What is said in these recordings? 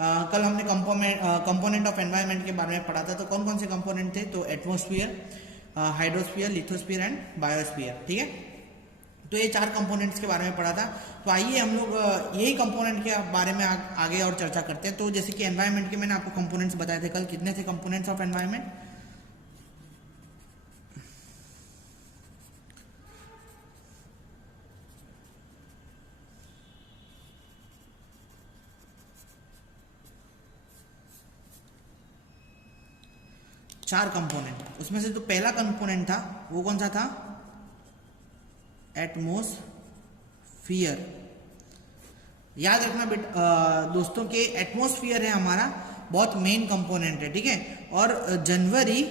कल हमने component of environment के बारे में पढ़ा था। तो कौन कौन से कंपोनेंट थे? तो atmosphere, hydrosphere, lithosphere and biosphere. ठीक है, तो ये 4 कंपोनेंट्स के बारे में पढ़ा था। तो आइए हम लोग यही कंपोनेंट के बारे में आगे और चर्चा करते हैं। तो जैसे कि एनवायरनमेंट के मैंने आपको कंपोनेंट्स बताए थे कल, कितने थे कंपोनेंट्स ऑफ एनवायरनमेंट? चार कंपोनेंट। उसमें से जो पहला कंपोनेंट था वो कौन सा था? एटमॉस्फियर। याद रखना दोस्तों के एटमॉस्फियर है हमारा बहुत मेन कंपोनेंट है। ठीक है, और जनवरी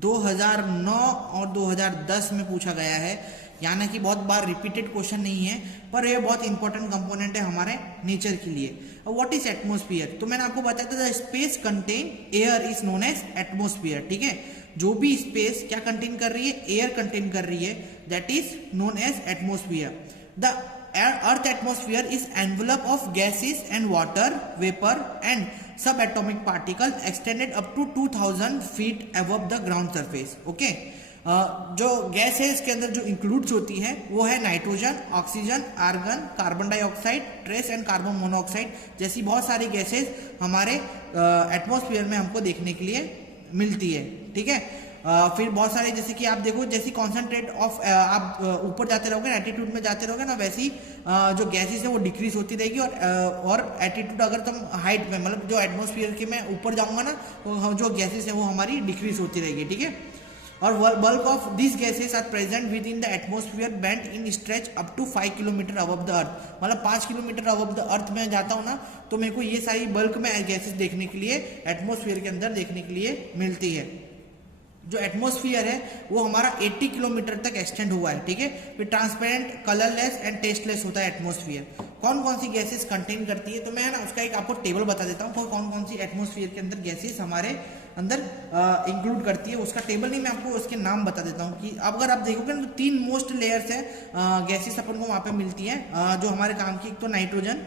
2009 और 2010 में पूछा गया है, यानी कि बहुत बार रिपीटेड क्वेश्चन नहीं है, पर ये बहुत इंपॉर्टेंट कंपोनेंट है हमारे नेचर के लिए। What is atmosphere? तो मैंने आपको बताया था space contain air is known as atmosphere. ठीक है, जो भी स्पेस क्या कंटेन कर रही है? एयर कंटेन कर रही है, that is known as atmosphere. The earth atmosphere is envelope of gases and water vapour and sub atomic particle extended up to 2000 feet above the ground surface. Okay, जो gas है इसके अंदर जो includes होती है वो है nitrogen, oxygen, argon, carbon dioxide, trace and carbon monoxide जैसी बहुत सारी गैसेस हमारे एटमॉस्फेयर में हमको देखने के लिए मिलती है। ठीक है, फिर बहुत सारे जैसे कि आप देखो, जैसी कॉन्सेंट्रेट ऑफ आप ऊपर जाते रहोगे, एटीट्यूड में जाते रहोगे ना, वैसी जो गैसेस है वो डिक्रीज होती रहेगी। और एटीट्यूड अगर तुम हाइट में, मतलब जो एटमॉस्फेयर के मैं ऊपर जाऊंगा ना, तो जो गैसेस है वो हमारी डिक्रीज होती रहेगी। ठीक है, और bulk of this gases are present within the atmosphere band in stretch up to 5 kilometer above the earth. मतलब 5 किलोमीटर अबव द अर्थ में जाता हूँ ना, तो मेरे को ये सारी बल्क में गैसेस देखने के लिए एटमॉस्फेयर के अंदर देखने के लिए मिलती है। जो एटमॉस्फेयर है वो हमारा 80 किलोमीटर तक एक्सटेंड हुआ है। ठीक है, फिर ट्रांसपेरेंट, कलरलेस एंड टेस्टलेस होता है एटमॉस्फेयर। कौन कौन सी गैसेस कंटेन करती है? तो मैं ना उसका एक आपको टेबल बता देता हूँ, कौन कौन सी एटमॉस्फेयर के अंदर गैसेस हमारे अंदर इंक्लूड करती है। उसका टेबल नहीं, मैं आपको उसके नाम बता देता हूँ कि अगर आप देखोगे ना, तो 3 मोस्ट लेयर्स है गैसेस अपन को वहां पे मिलती है जो हमारे काम की। एक तो नाइट्रोजन,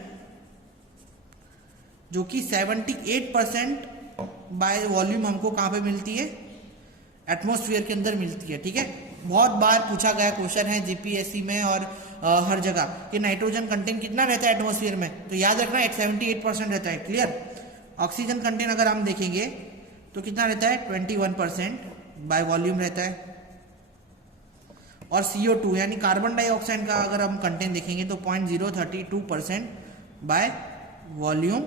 जो कि 78% बाय वॉल्यूम हमको कहाँ पे मिलती है? एटमॉस्फेयर के अंदर मिलती है। ठीक है, बहुत बार पूछा गया क्वेश्चन है जीपीएससी में और हर जगह कि नाइट्रोजन कंटेंट कितना रहता है एटमॉस्फेयर में, तो याद रखना 78% रहता है। क्लियर? ऑक्सीजन कंटेंट अगर हम देखेंगे तो कितना रहता है? 21% बाय वॉल्यूम रहता है। और CO2 यानी कार्बन डाइऑक्साइड का अगर हम कंटेंट देखेंगे तो 0.032% बाय वॉल्यूम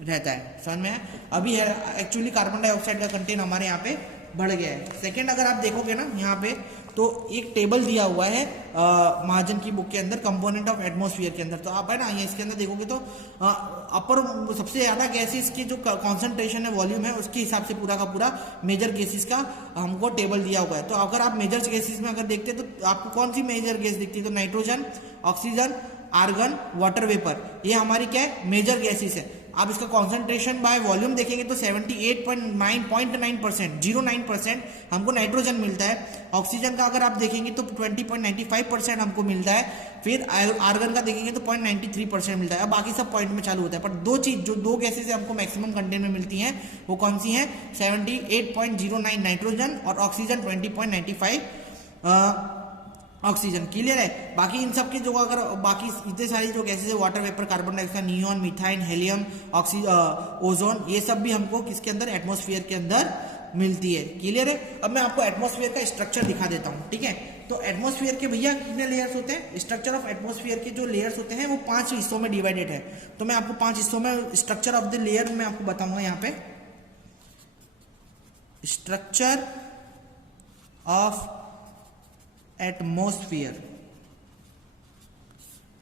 रहता है। समझ में? अभी है एक्चुअली कार्बन डाइऑक्साइड का कंटेंट हमारे यहाँ पे बढ़ गया है। सेकंड, अगर आप देखोगे ना यहाँ पे, तो एक टेबल दिया हुआ है महाजन की बुक के अंदर कंपोनेंट ऑफ एटमॉस्फेयर के अंदर। तो आप है ना, ये इसके अंदर देखोगे तो अपर सबसे ज्यादा गैसेस की जो कॉन्सेंट्रेशन है, वॉल्यूम है, उसके हिसाब से पूरा का पूरा मेजर गैसेस का हमको टेबल दिया हुआ है। तो अगर आप मेजर गैसेस में अगर देखते हैं तो आपको कौन सी मेजर गैस दिखती है? तो nitrogen, oxygen, argon, water vapour, ये हमारी क्या है? मेजर गैसेस है। आप इसका कॉन्सेंट्रेशन बाय वॉल्यूम देखेंगे तो 78.9% 09% हमको नाइट्रोजन मिलता है। ऑक्सीजन का अगर आप देखेंगे तो 20.95% हमको मिलता है। फिर आर्गन का देखेंगे तो 0.93% मिलता है। अब बाकी सब पॉइंट में चालू होता है, पर जो दो गैसेस हमको मैक्सिमम कंटेंट में मिलती हैं वो कौन सी हैं? 78.09 नाइट्रोजन और ऑक्सीजन 20.95 ऑक्सीजन। क्लियर है? बाकी इन सब के जो अगर बाकी इतने सारी जो गैसेस है, water vapour, carbon dioxide, neon, methane, helium, ozone, ये सब भी हमको किसके अंदर? एटमॉस्फेयर के अंदर मिलती है। क्लियर है? अब मैं आपको एटमॉस्फेयर का स्ट्रक्चर दिखा देता हूँ। ठीक है, तो एटमॉस्फेयर के भैया कितने लेयर्स होते हैं? स्ट्रक्चर ऑफ एटमॉस्फेयर के जो लेयर्स होते हैं वो 5 हिस्सों में डिवाइडेड है। तो मैं आपको 5 हिस्सों में स्ट्रक्चर ऑफ द लेयर में आपको बताऊंगा। यहाँ पे स्ट्रक्चर ऑफ एटमॉस्फेयर।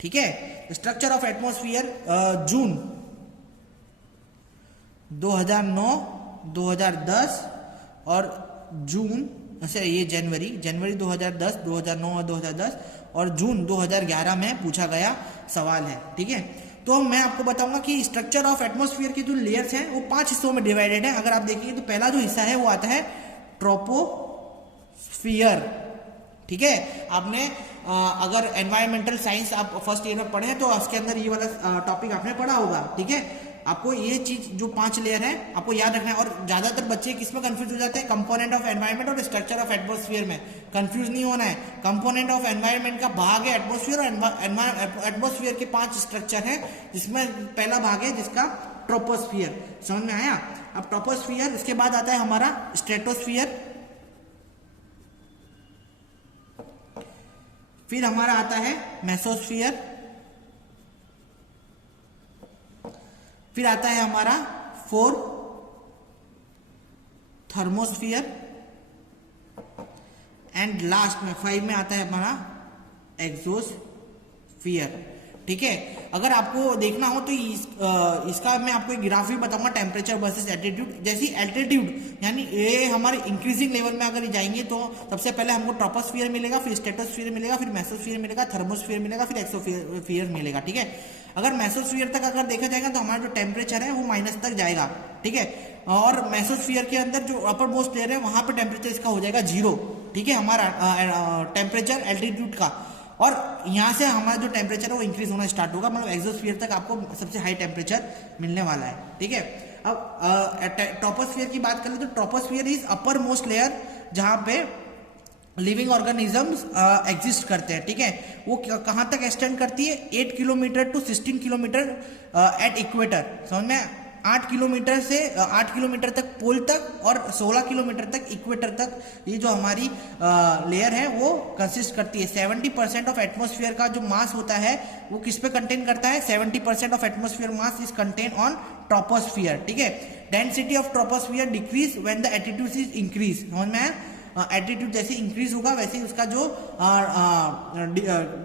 ठीक है, स्ट्रक्चर ऑफ एटमॉस्फेयर जून 2009, 2010 और जून, अच्छा ये जनवरी 2010, 2009 और 2010 और जून 2011 में पूछा गया सवाल है। ठीक है, तो मैं आपको बताऊंगा कि स्ट्रक्चर ऑफ एटमॉस्फेयर के जो लेयर्स हैं वो 5 हिस्सों में डिवाइडेड है। अगर आप देखेंगे तो पहला जो हिस्सा है वो आता है ट्रोपोस्फियर। ठीक है, आपने अगर एनवायरमेंटल साइंस आप फर्स्ट ईयर में पढ़े हैं तो उसके अंदर ये वाला टॉपिक आपने पढ़ा होगा। ठीक है, आपको ये चीज जो 5 लेयर है आपको याद रखना है। और ज्यादातर बच्चे किस में कंफ्यूज हो जाते हैं, कंपोनेंट ऑफ एनवायरनमेंट और स्ट्रक्चर ऑफ एटमॉस्फेयर में कंफ्यूज नहीं होना है। कंपोनेंट ऑफ एनवायरनमेंट का भाग है एटमॉस्फेयर, और एटमॉस्फेयर के 5 स्ट्रक्चर है, जिसमें पहला भाग है जिसका ट्रोपोस्फियर। समझ में आया? अब ट्रोपोस्फियर, इसके बाद आता है हमारा स्ट्रेटोस्फियर, फिर हमारा आता है मेसोस्फियर, फिर आता है हमारा 4 थर्मोस्फियर, एंड लास्ट में 5 में आता है हमारा एक्सोस्फियर। ठीक है, अगर आपको देखना हो तो इसका मैं आपको एक ग्राफ भी बताऊंगा, टेम्परेचर वर्सेस एल्टीट्यूड। जैसी एल्टीट्यूड यानी ये हमारे इंक्रीजिंग लेवल में अगर जाएंगे तो सबसे पहले हमको ट्रोपोस्फियर मिलेगा, फिर स्ट्रेटोस्फियर मिलेगा, फिर मेसोस्फियर मिलेगा, थर्मोस्फियर मिलेगा, फिर एक्सोस्फियर मिलेगा। ठीक है, अगर मेसोस्फियर तक अगर देखा जाएगा तो हमारा जो टेम्परेचर है वो माइनस तक जाएगा। ठीक है, और मेसोस्फियर के अंदर जो अपर मोस्ट लेयर है वहां पर टेम्परेचर इसका हो जाएगा 0। ठीक है, हमारा टेम्परेचर एल्टीट्यूड का, और यहां से हमारा जो टेम्परेचर है वो इंक्रीज होना स्टार्ट होगा, मतलब एक्सोस्फियर तक आपको सबसे हाई टेम्परेचर मिलने वाला है। ठीक है, अब ट्रोपोस्फियर की बात करें तो troposphere is upper most layer जहां पे लिविंग ऑर्गेनिजम्स एग्जिस्ट करते हैं। ठीक है, वो कहां तक एक्सटेंड करती है, 8 kilometer to 16 kilometer at equator. समझ में? 8 किलोमीटर से 8 किलोमीटर तक पोल तक और 16 किलोमीटर तक इक्वेटर तक ये जो हमारी लेयर है वो कंसिस्ट करती है। 70% ऑफ एटमॉस्फेयर का जो मास होता है वो किस पे कंटेन करता है, 70% of atmosphere mass is contain on troposphere. ठीक है, density of troposphere decrease when the altitude is increase. समझ में? एल्टीट्यूड जैसे इंक्रीज होगा वैसे ही उसका जो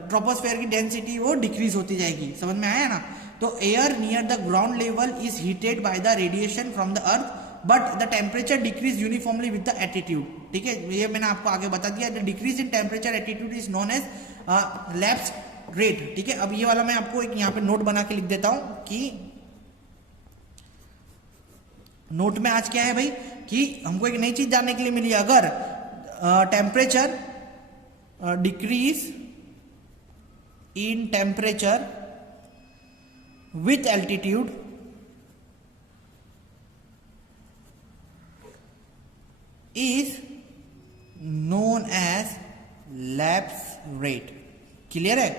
ट्रोपोस्फेयर की डेंसिटी वो डिक्रीज होती जाएगी। समझ में आया ना? तो air near the ground level is heated by the radiation from the earth, but the temperature decrease uniformly with the attitude. ठीक है, ये मैंने आपको आगे बता दिया। The decrease in temperature attitude is known as lapse rate. ठीक है, अब ये वाला मैं आपको एक यहाँ पे नोट बना के लिख देता हूं कि नोट में आज क्या है भाई कि हमको एक नई चीज जानने के लिए मिली। अगर temperature decrease in temperature with altitude is known as lapse rate। Clear है?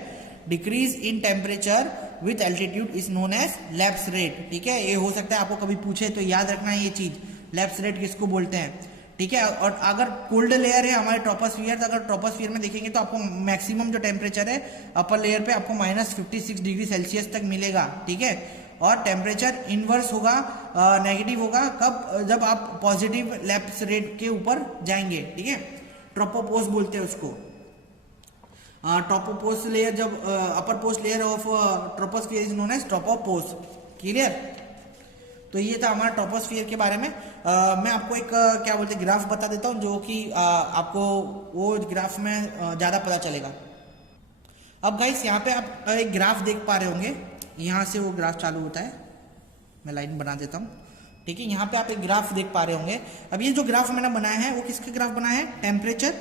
Decrease in temperature with altitude is known as lapse rate. ठीक है, ये हो सकता है आपको कभी पूछे तो याद रखना है ये चीज, लैप्स रेट किसको बोलते हैं। ठीक है, और अगर कोल्ड लेयर है हमारे ट्रोपोस्फियर, अगर ट्रोपोस्फियर में देखेंगे तो आपको मैक्सिमम जो टेम्परेचर है अपर लेयर पे आपको -56 डिग्री सेल्सियस तक मिलेगा। ठीक है, और टेम्परेचर इनवर्स होगा, नेगेटिव होगा कब, जब आप पॉजिटिव लैप्स रेट के ऊपर जाएंगे। ठीक है, ट्रोपोपोज बोलते हैं उसको। ट्रोपोपोज लेयर जब upper post layer of troposphere is known as tropopause. Clear? तो ये था हमारा ट्रोपोस्फियर के बारे में। मैं आपको एक क्या बोलते हैं ग्राफ बता देता हूं जो कि आपको वो ग्राफ में ज्यादा पता चलेगा। अब गाइस यहाँ पे आप एक ग्राफ देख पा रहे होंगे, यहाँ से वो ग्राफ चालू होता है, मैं लाइन बना देता हूँ। ठीक है, यहाँ पे आप एक ग्राफ देख पा रहे होंगे। अब ये जो ग्राफ मैंने बनाया है वो किसका ग्राफ बनाया है, टेम्परेचर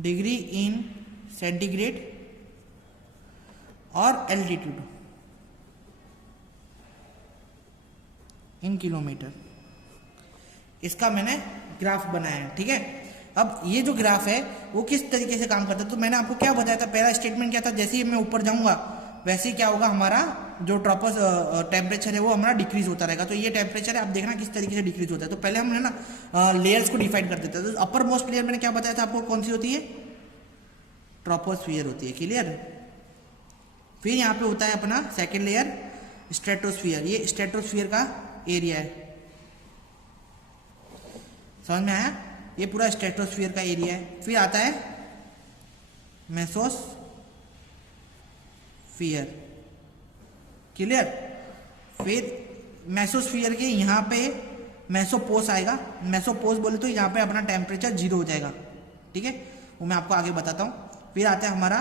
डिग्री इन सेंटीग्रेड और एल्टीट्यूड इन किलोमीटर, इसका मैंने ग्राफ बनाया है। ठीक है, अब ये जो ग्राफ है वो किस तरीके से काम करता है, तो मैंने आपको क्या बताया था, पहला स्टेटमेंट क्या था, जैसे ही मैं ऊपर जाऊंगा वैसे ही क्या होगा, हमारा जो टेम्परेचर है वो हमारा डिक्रीज होता रहेगा। तो ये टेम्परेचर है, आप देखना किस तरीके से डिक्रीज होता है। तो पहले हमने ना लेयर्स को डिफाइन कर देते हैं। तो अपर मोस्ट लेयर मैंने क्या बताया था आपको, कौन सी होती है, ट्रोपोस्फियर होती है। क्लियर? फिर यहाँ पे होता है अपना सेकेंड लेयर स्ट्रेटोस्फियर, ये स्ट्रेटोस्फियर का एरिया है। समझ में आया? ये पूरा स्ट्रेटोस्फियर का एरिया है। फिर आता है मेसोस्फियर। क्लियर? फिर मेसोस्फियर के यहाँ पे मेसोपोस आएगा। मेसोपोस बोले तो यहाँ पे अपना टेम्परेचर 0 हो जाएगा। ठीक है, वो मैं आपको आगे बताता हूँ। फिर आता है हमारा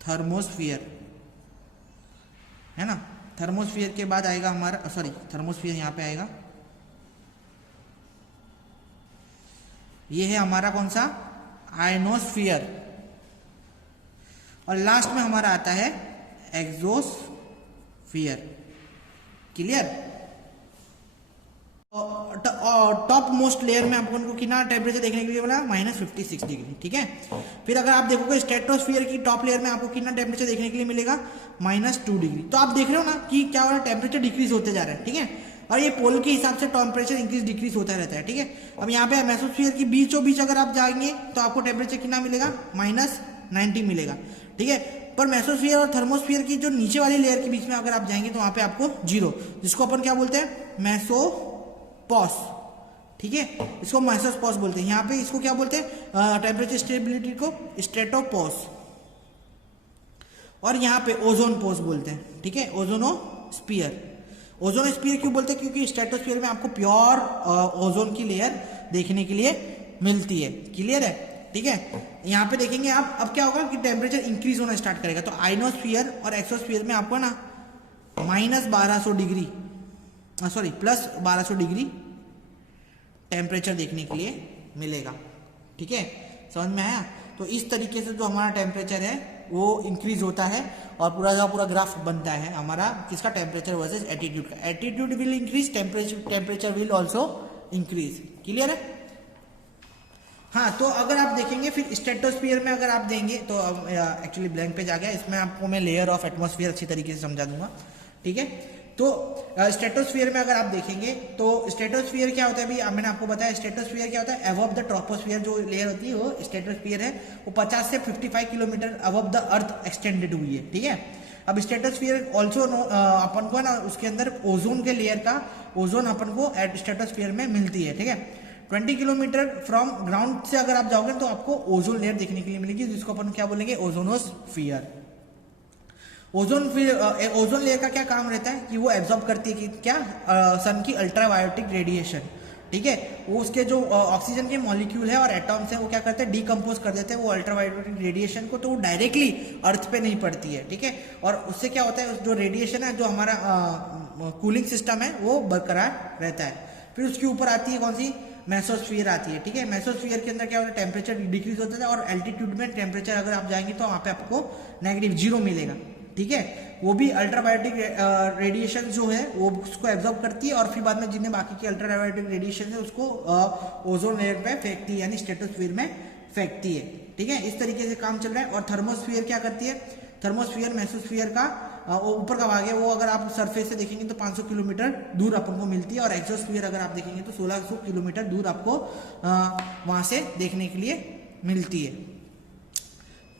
थर्मोस्फियर, है ना। थर्मोस्फियर के बाद आएगा हमारा, सॉरी थर्मोस्फियर यहाँ पे आएगा, ये है हमारा कौन सा, आयनोस्फियर। और लास्ट में हमारा आता है exosphere. Clear? Top most layer में आपको उनको कितना टेम्परेचर देखने के लिए मिला? -56 डिग्री। ठीक है। फिर अगर आप देखोगे स्ट्रेटोस्फीयर की टॉप लेयर में आपको कितना टेम्परेचर देखने के लिए मिलेगा? -2 डिग्री। तो आप देख रहे हो ना कि क्या हो रहा है, टेम्परेचर डिक्रीज होते जा रहा है। ठीक है। और ये पोल के हिसाब से टेम्परेचर इंक्रीज डिक्रीज होता रहता है। ठीक है। अब यहाँ पे मेसोस्फीयर की बीचों बीच अगर आप जाएंगे तो आपको टेम्परेचर कितना मिलेगा? -90 मिलेगा। ठीक है। पर मेसोस्फीयर और थर्मोस्फीयर की जो नीचे वाली लेयर के बीच में अगर आप जाएंगे तो वहां पे आपको 0, जिसको अपन क्या बोलते हैं? मेसोपॉस। ठीक है। इसको मेसोपॉस बोलते हैं। यहाँ पे इसको क्या बोलते हैं? टेम्परेचर स्टेबिलिटी को स्ट्रेटोपॉस। और यहाँ पे ओजोन पोस बोलते हैं। ठीक है। ओजोनोस्फीयर। ओजोनोस्फीयर क्यों बोलते हैं? क्योंकि स्ट्रेटोस्फीयर में आपको प्योर ओजोन की लेयर देखने के लिए मिलती है। क्लियर है? ठीक है। यहाँ पे देखेंगे आप, अब क्या होगा कि टेम्परेचर इंक्रीज होना स्टार्ट करेगा। तो आइनोस्फीयर और एक्सोस्फीयर में आपको ना -1200 डिग्री, सॉरी +1200 डिग्री टेम्परेचर देखने के लिए मिलेगा। ठीक है। समझ में आया? तो इस तरीके से जो हमारा टेम्परेचर है वो इंक्रीज होता है और पूरा का पूरा ग्राफ बनता है हमारा किसका? टेम्परेचर वर्सेस एटीट्यूड का। Attitude will increase, temperature will also increase. Clear है? हाँ, तो अगर आप देखेंगे फिर स्ट्रेटोस्फीयर में अगर आप देंगे तो एक्चुअली ब्लैंक पेज आ गया, इसमें आपको मैं लेयर ऑफ एटमॉस्फेयर अच्छी तरीके से समझा दूंगा। ठीक है। तो स्ट्रेटोस्फीयर में अगर आप देखेंगे तो स्ट्रेटोस्फीयर क्या होता है? अभी मैंने आपको बताया स्ट्रेटोस्फीयर क्या होता है? अबव द ट्रोपोस्फीयर जो लेयर होती है वो स्ट्रेटोस्फीयर है, वो 50 से 55 kilometer above the earth extended हुई है। ठीक है। अब स्ट्रेटोस्फीयर ऑल्सो अपन को ना उसके अंदर ओजोन के लेयर का ओजोन अपन को स्ट्रेटोस्फीयर में मिलती है। ठीक है। 20 किलोमीटर फ्रॉम ग्राउंड से अगर आप जाओगे तो आपको ओजोन लेयर देखने के लिए मिलेगी, जिसको अपन क्या बोलेंगे? ओजोनोस्फीयर। ओजोन लेयर का क्या काम रहता है कि वो एब्जॉर्ब करती है कि क्या? सन की अल्ट्रावायोलेट रेडिएशन। ठीक है। वो उसके जो ऑक्सीजन के मॉलिक्यूल है और एटॉम्स है वो क्या करते हैं? डिकम्पोज कर देते हैं वो अल्ट्रावायोलेट रेडिएशन को, तो वो डायरेक्टली अर्थ पे नहीं पड़ती है। ठीक है। और उससे क्या होता है? जो रेडिएशन है, जो हमारा कूलिंग सिस्टम है वो बरकरार रहता है। फिर उसके ऊपर आती है कौन सी? मेसोस्फीयर आती है। ठीक है। मेसोस्फीयर के अंदर क्या होता है? टेम्परेचर डिक्रीज होता है और एल्टीट्यूड में टेम्परेचर अगर आप जाएंगे तो वहां पे आपको -0 मिलेगा। ठीक है। वो भी अल्ट्रावायोलेट रेडिएशन जो है वो उसको एब्जॉर्ब करती है और फिर बाद में जिन्हें बाकी की अल्ट्रावायोलेट रेडिएशन है उसको ओजोन लेयर पे फेंकती है, यानी स्ट्रेटोस्फीयर में फेंकती है। ठीक है। इस तरीके से काम चल रहा है। और थर्मोस्फीयर क्या करती है? थर्मोस्फीयर मेसोस्फीयर का ऊपर का भाग है, वो अगर आप सरफेस से देखेंगे तो 500 किलोमीटर दूर अपन को मिलती है। और एक्सोस्फीयर अगर आप देखेंगे तो 1600 किलोमीटर दूर आपको वहां से देखने के लिए मिलती है।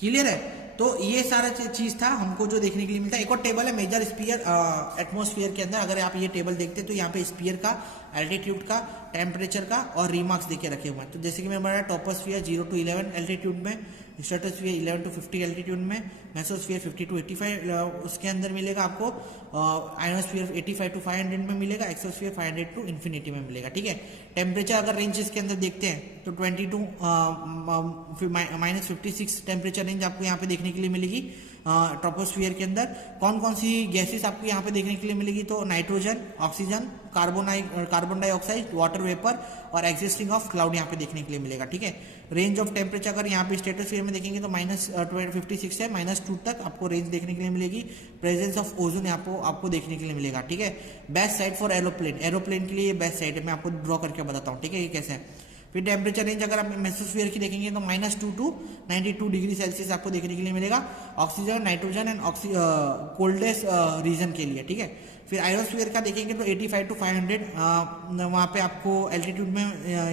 क्लियर है? तो ये सारा चीज था हमको जो देखने के लिए मिलता है। एक और टेबल है मेजर स्पीयर एटमॉस्फेयर के अंदर। अगर आप ये टेबल देखते हैं तो यहाँ पे स्पीयर का, एल्टीट्यूड का, टेम्परेचर का और रिमार्क्स देके रखे हुए हैं। तो जैसे कि मैं बता टॉपोस्फियर 0 to 11 एल्टीट्यूड में, स्ट्रेटोस्फियर 11 to 50 एल्टीट्यूड में, मेसोस्फियर 50 to 85 उसके अंदर मिलेगा आपको, आयनोस्फियर 85 to 500 में मिलेगा, एक्सोस्फियर 500 to इन्फिनिटी में मिलेगा। ठीक है। टेम्परेचर अगर रेंज इसके अंदर देखते हैं तो 20 to -56 टेम्परेचर रेंज आपको यहाँ पे देखने के लिए मिलेगी। ट्रोपोस्फियर के अंदर कौन कौन सी गैसेस आपको यहाँ पे देखने के लिए मिलेगी? तो nitrogen, oxygen, carbon dioxide, water vapour और एग्जिस्टिंग ऑफ क्लाउड यहाँ पे देखने के लिए मिलेगा। ठीक है। रेंज ऑफ टेम्परेचर अगर यहाँ पे स्ट्रेटोस्फीयर में देखेंगे तो -56 से -2 तक आपको रेंज देखने के लिए मिलेगी। प्रेजेंस ऑफ ओजोन यहाँ पे आपको देखने के लिए मिलेगा। ठीक है। Best side for aeroplane, aeroplane के लिए बेस्ट साइड है, मैं आपको ड्रॉ करके बताता हूँ। ठीक है। ये कैसे है? फिर टेम्परेचर रेंज अगर आप मेसोस्फीयर की देखेंगे तो -2 to 92 डिग्री सेल्सियस आपको देखने के लिए मिलेगा, oxygen, nitrogen and coldest region के लिए। ठीक है। फिर आयरोस्फीयर का देखेंगे तो 85 to 500 वहाँ पे आपको एल्टीट्यूड में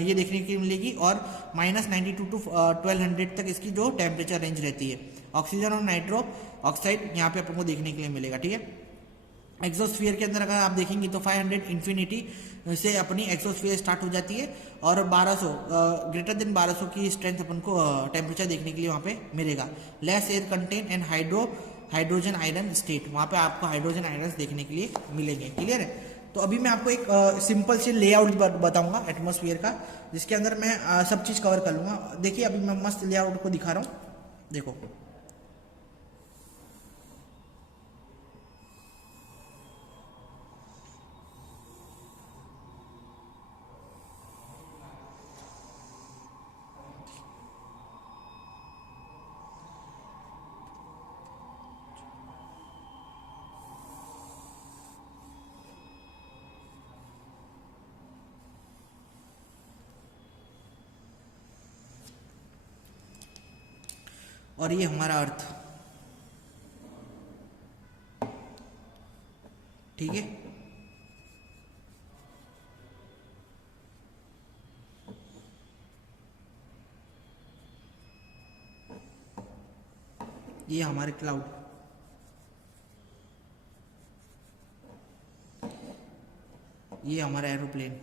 ये देखने के लिए मिलेगी और -92 to 1200 तक इसकी जो टेम्परेचर रेंज रहती है। ऑक्सीजन और नाइट्रो ऑक्साइड यहाँ पे आपको देखने के लिए मिलेगा। ठीक है। एक्सोस्फीयर के अंदर अगर आप देखेंगे तो 500 इन्फिनिटी से अपनी एक्सोस्फीयर स्टार्ट हो जाती है और 1200 ग्रेटर देन 1200 की स्ट्रेंथ अपन को टेम्परेचर देखने के लिए वहाँ पे मिलेगा। Less air contain and hydrogen iron state, वहाँ पे आपको हाइड्रोजन आयरन देखने के लिए मिलेंगे। क्लियर है? तो अभी मैं आपको एक सिंपल सी लेआउट बताऊंगा एटमॉस्फेयर का, जिसके अंदर मैं सब चीज़ कवर कर लूंगा। देखिए अभी मैं मस्त लेआउट को दिखा रहा हूँ, देखो। और ये हमारा अर्थ, ठीक है। ये हमारे क्लाउड, ये हमारा एरोप्लेन,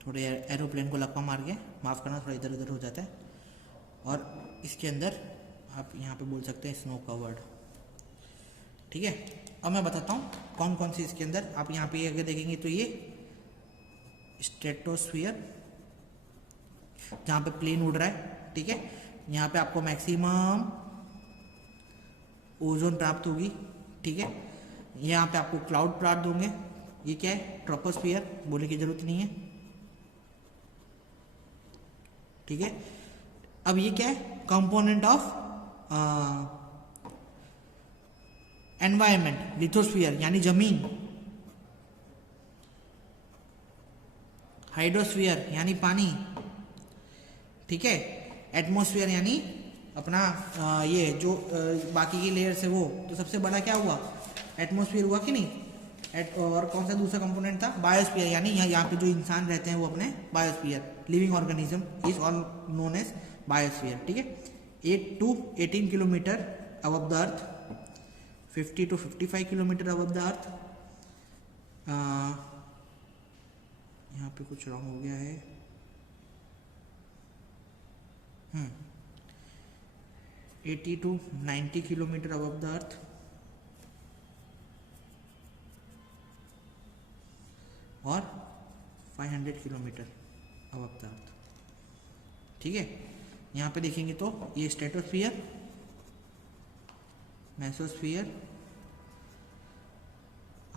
थोड़े एरोप्लेन को लपका मार के, माफ़ करना थोड़ा इधर उधर हो जाता है। और इसके अंदर आप यहाँ पे बोल सकते हैं स्नो कवर्ड, ठीक है। अब मैं बताता हूँ कौन कौन सी इसके अंदर, आप यहाँ पे अगर देखेंगे तो ये स्ट्रेटोस्फियर जहाँ पे प्लेन उड़ रहा है, ठीक है। यहाँ पे आपको मैक्सिमम ओजोन प्राप्त होगी, ठीक है। यहाँ पे आपको क्लाउड प्राप्त होंगे। ये क्या है? ट्रोपोस्फियर, बोलने की जरूरत नहीं है, ठीक है। अब ये क्या है? कंपोनेंट ऑफ एनवायरमेंट, लिथोस्फियर यानी जमीन, हाइड्रोस्फियर यानी पानी, ठीक है। एटमॉस्फेयर यानी अपना ये जो बाकी की लेयर्स है वो, तो सबसे बड़ा क्या हुआ? एटमॉस्फेयर हुआ कि नहीं? और कौन सा दूसरा कंपोनेंट था? बायोस्फीयर, यानी यहाँ पे जो इंसान रहते हैं वो अपने biosphere, living organism is all known as biosphere, ठीक है। 8 to 18 kilometer above the earth, 50 to 55 kilometer above the earth. यहाँ पे कुछ रॉन्ग हो गया है, 80 to 90 किलोमीटर अबव द अर्थ, और 500 किलोमीटर अबव द अर्थ, ठीक है। यहाँ पे देखेंगे तो ये स्ट्रेटोस्फियर, मेसोस्फियर,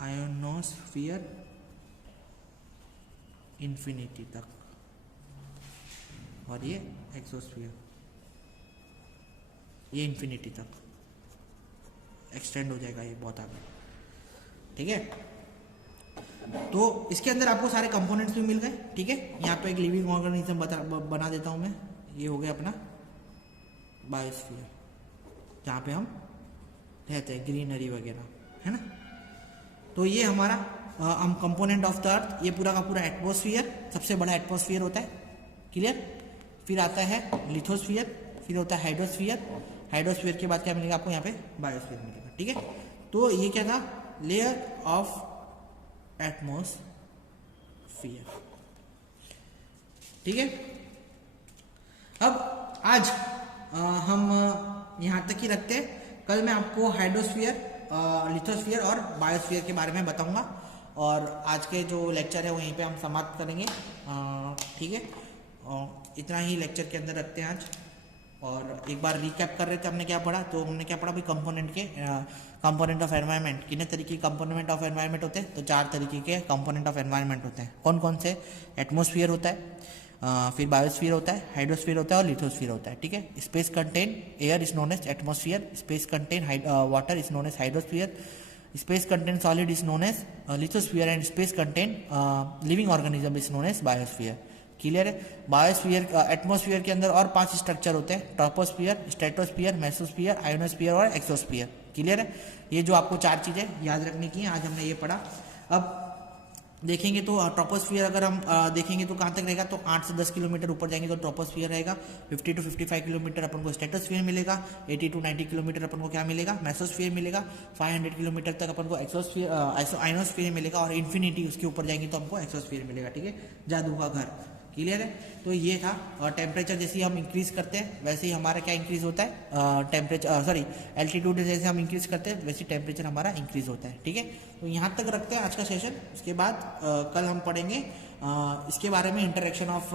आयोनोस्फियर, इन्फिनिटी तक, और ये एक्सोस्फियर, ये इन्फिनिटी तक एक्सटेंड हो जाएगा, ये बहुत आगे, ठीक है। तो इसके अंदर आपको सारे कंपोनेंट्स भी मिल गए, ठीक है। यहाँ पे एक लिविंग ऑर्गेनिज्म बना देता हूँ मैं, ये हो गया अपना बायोस्फीयर, जहाँ पे हम रहते हैं, ग्रीनरी वगैरह, है ना। तो ये हमारा हम कंपोनेंट ऑफ द अर्थ, ये पूरा का पूरा एटमॉस्फेयर, सबसे बड़ा एटमॉस्फेयर होता है, क्लियर। फिर आता है लिथोस्फियर, फिर होता है हाइड्रोस्फियर, हाइड्रोस्फियर के बाद क्या मिलेगा आपको? यहाँ पे बायोस्फीयर मिलेगा, ठीक है। तो ये क्या था? लेयर ऑफ एटमॉस्फेयर, ठीक है। अब आज हम यहाँ तक ही रखते हैं। कल मैं आपको हाइड्रोस्फीयर, लिथोस्फीयर और बायोस्फीयर के बारे में बताऊंगा, और आज के जो लेक्चर है वहीं पे हम समाप्त करेंगे, ठीक है। इतना ही लेक्चर के अंदर रखते हैं आज। और एक बार रिकैप कर रहे थे हमने क्या पढ़ा, तो हमने क्या पढ़ा भाई? कंपोनेंट के कंपोनेंट ऑफ एनवायरनमेंट, कितने तरीके के कंपोनेंट ऑफ एनवायरनमेंट होते हैं? तो 4 तरीके के कंपोनेंट ऑफ एनवायरनमेंट होते हैं। कौन कौन से? एटमॉस्फेयर होता है, फिर बायोस्फीयर होता है, हाइड्रोस्फीयर होता है और लिथोस्फीयर होता है, ठीक है। Space contain air is known as atmosphere, space contain water is known as hydrosphere, space contain solid is known as lithosphere, and space contain living organism is known as biosphere, clear है। Biosphere, atmosphere के अंदर और 5 structure होते हैं: troposphere, stratosphere, mesosphere, ionosphere और exosphere, clear है। ये जो आपको 4 चीजें याद रखने की हैं, आज हमने ये पढ़ा। अब देखेंगे तो ट्रोपोस्फियर अगर हम देखेंगे तो कहाँ तक रहेगा? तो 8 से 10 किलोमीटर ऊपर जाएंगे तो ट्रोपोस्फियर रहेगा, 50 to 55 किलोमीटर अपन को स्ट्रेटोस्फियर मिलेगा, 80 to 90 किलोमीटर अपन को क्या मिलेगा? मेसोस्फियर मिलेगा, 500 किलोमीटर तक अपन को एक्सोस्फियर, आयोनोस्फियर मिलेगा, और इन्फिनिटी उसके ऊपर जाएंगे तो हमको एक्सोस्फियर मिलेगा, ठीक है। जादू का घर, क्लियर है। तो ये था। और टेम्परेचर जैसे ही हम इंक्रीज करते हैं वैसे ही हमारा क्या इंक्रीज होता है? टेम्परेचर, सॉरी, एल्टीट्यूड जैसे हम इंक्रीज करते हैं वैसे टेम्परेचर हमारा इंक्रीज होता है, ठीक है। तो यहाँ तक रखते हैं आज का सेशन। उसके बाद कल हम पढ़ेंगे इसके बारे में, interaction of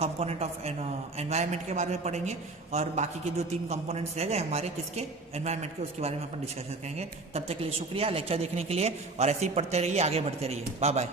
component of environment के बारे में पढ़ेंगे, और बाकी के जो 3 कंपोनेंट्स रह गए हमारे किसके? एनवायरनमेंट के, उसके बारे में अपन डिस्कशन करेंगे। तब तक के लिए शुक्रिया लेक्चर देखने के लिए, और ऐसे ही पढ़ते रहिए, आगे बढ़ते रहिए। Bye bye.